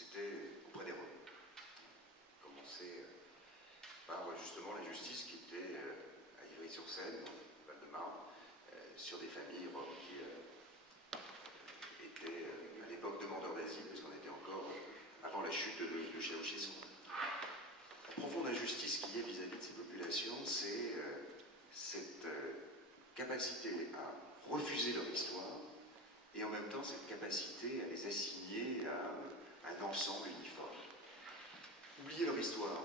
c'était auprès des Roms. Commencer par justement la justice qui était à Ivry-sur-Seine, Val-de-Marne, sur des familles roms qui étaient à l'époque demandeurs d'asile, parce qu'on était encore avant la chute de Ceausescu. La profonde injustice qu'il y a vis-à-vis de ces populations, c'est cette capacité à refuser leur histoire et en même temps cette capacité à les assigner à un ensemble uniforme. Oublier leur histoire,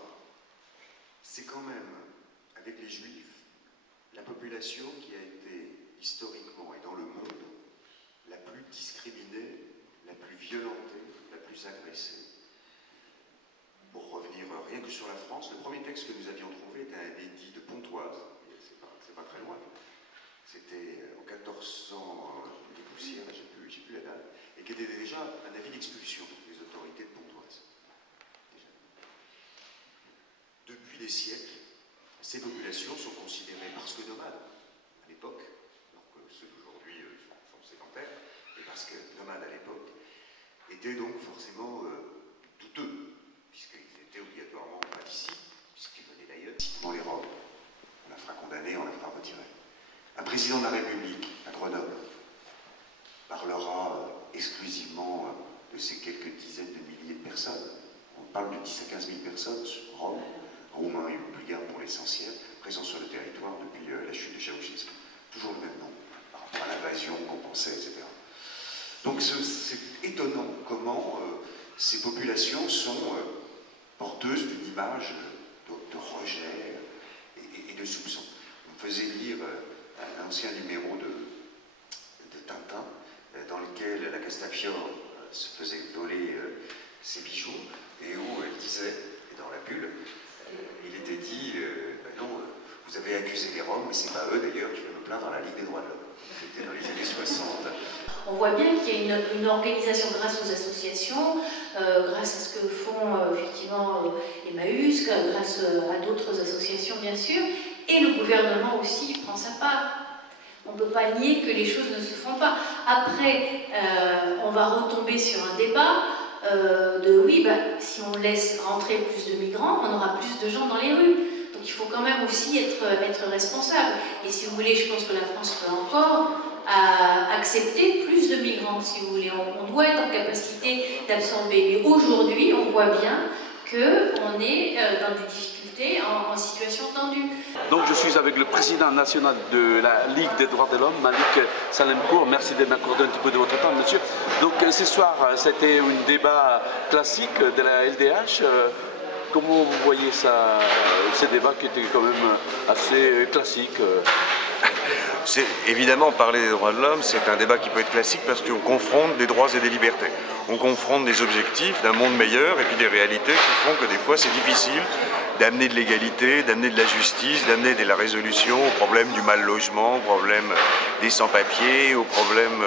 c'est quand même, avec les Juifs, la population qui a été historiquement et dans le monde la plus discriminée, la plus violentée, la plus agressée. Pour revenir rien que sur la France, le premier texte que nous avions trouvé était un édit de Pontoise, c'est pas très loin. C'était en 1400 des poussières, j'ai plus la date, et qui était déjà un avis d'expulsion des autorités de Pontoise. Déjà. Depuis des siècles, ces populations sont considérées, parce que nomades à l'époque, alors que ceux d'aujourd'hui sont sédentaires, et parce que nomades à l'époque, étaient donc forcément douteux, puisqu'ils étaient obligatoirement pas d'ici, puisqu'ils venaient d'ailleurs. Typiquement les Roms, on la fera condamner, on la fera retirer. Un président de la République, à Grenoble, parlera exclusivement de ces quelques dizaines de milliers de personnes. On parle de 10 à 15 000 personnes, Roms, Roumains et Bulgares pour l'essentiel, présents sur le territoire depuis la chute de Ceausescu. Toujours le même nom, par rapport à l'invasion qu'on pensait, etc. Donc c'est étonnant comment ces populations sont porteuses d'une image de rejet et de soupçon. On me faisait lire un ancien numéro de Tintin, dans lequel la Castafiore se faisait voler ses bijoux, et où elle disait, et dans la bulle, il était dit, ben non, vous avez accusé les Roms, mais c'est pas eux d'ailleurs, je vais me plaindre dans la Ligue des droits de l'homme. C'était dans les années 60. On voit bien qu'il y a une organisation grâce aux associations, grâce à ce que font effectivement Emmaüs, grâce à d'autres associations bien sûr, et le gouvernement aussi prend sa part. On ne peut pas nier que les choses ne se font pas. Après, on va retomber sur un débat de oui, bah, si on laisse rentrer plus de migrants, on aura plus de gens dans les rues. Donc il faut quand même aussi être responsable. Et si vous voulez, je pense que la France peut encore accepter plus de migrants, si vous voulez. On doit être en capacité d'absorber. Mais aujourd'hui, on voit bien qu'on est dans des difficultés, en situation tendue. Donc je suis avec le président national de la Ligue des droits de l'homme, Malik Salemkour. Merci de m'accorder un petit peu de votre temps, monsieur. Donc ce soir, c'était un débat classique de la LDH. Comment vous voyez ça, ce débat qui était quand même assez classique? Évidemment, parler des droits de l'homme, c'est un débat qui peut être classique parce qu'on confronte des droits et des libertés. On confronte des objectifs d'un monde meilleur et puis des réalités qui font que des fois c'est difficile d'amener de l'égalité, d'amener de la justice, d'amener de la résolution au problème du mal logement, au problème des sans-papiers, au problème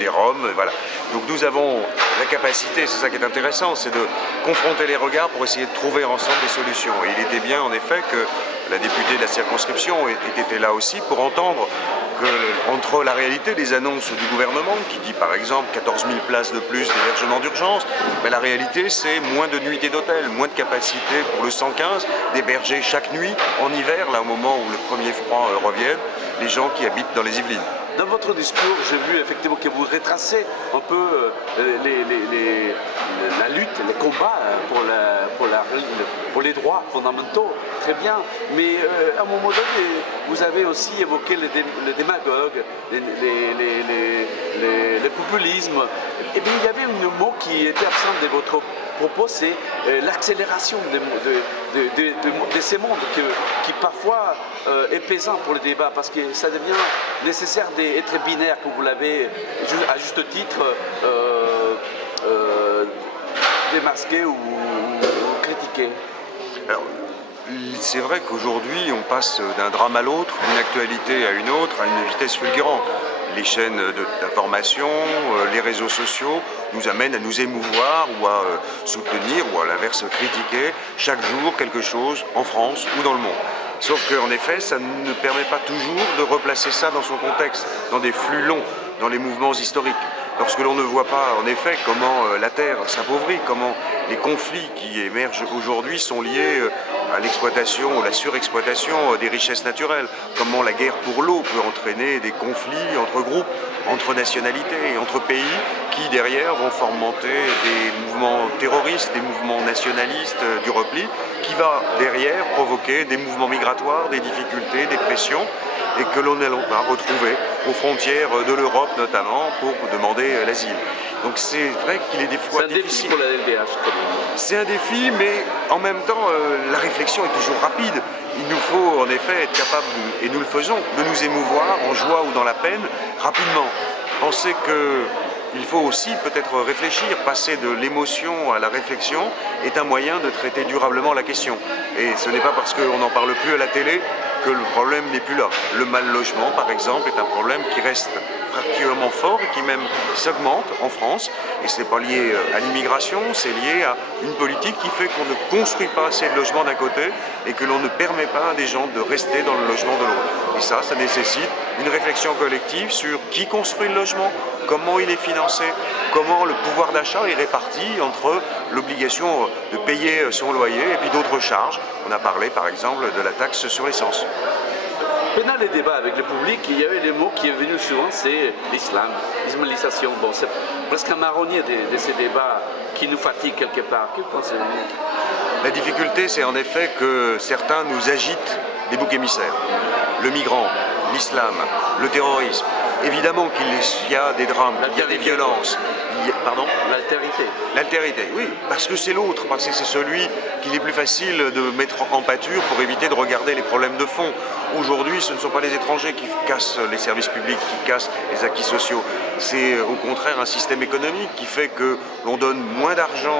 des Roms, voilà. Donc nous avons la capacité, c'est ça qui est intéressant, c'est de confronter les regards pour essayer de trouver ensemble des solutions. Et il était bien en effet que la députée de la circonscription était là aussi pour entendre que, entre la réalité des annonces du gouvernement, qui dit par exemple 14 000 places de plus d'hébergement d'urgence, mais la réalité c'est moins de nuitées d'hôtel, moins de capacité pour le 115 d'héberger chaque nuit en hiver, là au moment où le premier froid revienne, les gens qui habitent dans les Yvelines. Dans votre discours, j'ai vu effectivement que vous retracez un peu la lutte, les combats pour les droits fondamentaux, très bien. Mais à un moment donné, vous avez aussi évoqué les démagogues, les populismes. Et bien, il y avait un mot qui était absent de votre propos, c'est l'accélération de ces mondes qui parfois est pesant pour le débat parce que ça devient nécessaire d'être binaire, comme vous l'avez à juste titre démasqué ou critiqué. Alors, c'est vrai qu'aujourd'hui on passe d'un drame à l'autre, d'une actualité à une autre, à une vitesse fulgurante. Les chaînes d'information, les réseaux sociaux nous amènent à nous émouvoir ou à soutenir ou à l'inverse critiquer chaque jour quelque chose en France ou dans le monde. Sauf qu'en effet, ça ne permet pas toujours de replacer ça dans son contexte, dans des flux longs. dans les mouvements historiques. Lorsque l'on ne voit pas, en effet, comment la terre s'appauvrit, comment les conflits qui émergent aujourd'hui sont liés à l'exploitation ou la surexploitation des richesses naturelles, comment la guerre pour l'eau peut entraîner des conflits entre groupes, entre nationalités et entre pays qui, derrière, vont fomenter des mouvements terroristes, des mouvements nationalistes du repli, qui va, derrière, provoquer des mouvements migratoires, des difficultés, des pressions, et que l'on va retrouver aux frontières de l'Europe notamment pour demander l'asile. Donc c'est vrai qu'il est des fois difficile. C'est un défi pour la LDH. C'est un défi, mais en même temps, la réflexion est toujours rapide. Il nous faut en effet être capable, et nous le faisons, de nous émouvoir en joie ou dans la peine rapidement. Penser qu'il faut aussi peut-être réfléchir, passer de l'émotion à la réflexion est un moyen de traiter durablement la question. Et ce n'est pas parce qu'on n'en parle plus à la télé que le problème n'est plus là. Le mal-logement, par exemple, est un problème qui reste particulièrement fort et qui même s'augmente en France. Et ce n'est pas lié à l'immigration, c'est lié à une politique qui fait qu'on ne construit pas assez de logements d'un côté et que l'on ne permet pas à des gens de rester dans le logement de l'autre. Et ça nécessite une réflexion collective sur qui construit le logement, comment il est financé, comment le pouvoir d'achat est réparti entre l'obligation de payer son loyer et puis d'autres charges. On a parlé par exemple de la taxe sur l'essence. Pendant les débats avec le public, il y avait des mots qui est venu souvent, c'est l'islam, l'islamisation. Bon, c'est presque un marronnier de ces débats qui nous fatiguent quelque part. Que pensez-vous? La difficulté, c'est en effet que certains nous agitent des boucs émissaires. Le migrant, l'islam, le terrorisme. Évidemment qu'il y a des drames, il y a des violences. Pardon? L'altérité. L'altérité, oui, parce que c'est l'autre, parce que c'est celui qu'il est plus facile de mettre en pâture pour éviter de regarder les problèmes de fond. Aujourd'hui, ce ne sont pas les étrangers qui cassent les services publics, qui cassent les acquis sociaux. C'est au contraire un système économique qui fait que l'on donne moins d'argent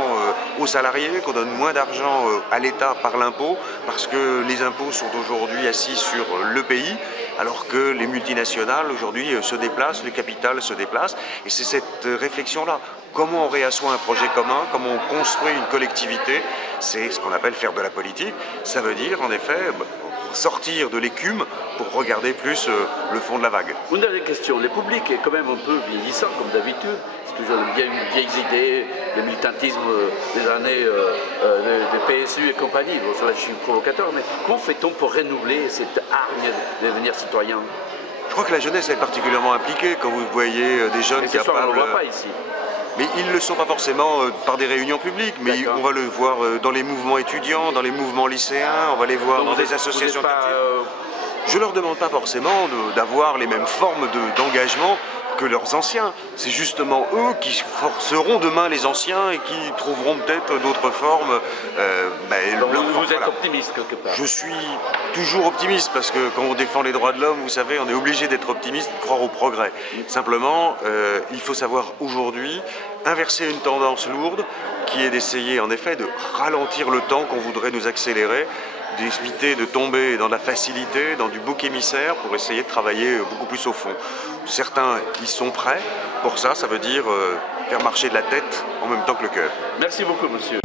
aux salariés, qu'on donne moins d'argent à l'État par l'impôt, parce que les impôts sont aujourd'hui assis sur le pays, alors que les multinationales aujourd'hui se déplacent, le capital se déplace. Et c'est cette réflexion-là. Comment on réassoit un projet commun, comment on construit une collectivité, c'est ce qu'on appelle faire de la politique. Ça veut dire en effet sortir de l'écume pour regarder plus le fond de la vague. Une dernière question. Le public est quand même un peu vieillissant comme d'habitude. C'est toujours une vieille idée, le militantisme des années de PSU et compagnie. Bon, ça là, je suis provocateur, mais comment fait-on pour renouveler cette hargne de devenir citoyen? Je crois que la jeunesse est particulièrement impliquée quand vous voyez des jeunes capables... On ne le voit pas ici. Mais ils ne le sont pas forcément par des réunions publiques, mais on va le voir dans les mouvements étudiants, dans les mouvements lycéens, on va les voir dans des associations culturelles. Je ne leur demande pas forcément d'avoir les mêmes formes d'engagement que leurs anciens. C'est justement eux qui forceront demain les anciens et qui trouveront peut-être d'autres formes. Donc vous êtes optimiste quelque part? Je suis toujours optimiste parce que quand on défend les droits de l'homme, vous savez, on est obligé d'être optimiste, de croire au progrès. Simplement, il faut savoir aujourd'hui inverser une tendance lourde qui est d'essayer en effet de ralentir le temps qu'on voudrait nous accélérer, d'éviter de tomber dans la facilité, dans du bouc émissaire pour essayer de travailler beaucoup plus au fond. Certains y sont prêts, pour ça, ça veut dire faire marcher de la tête en même temps que le cœur. Merci beaucoup, monsieur.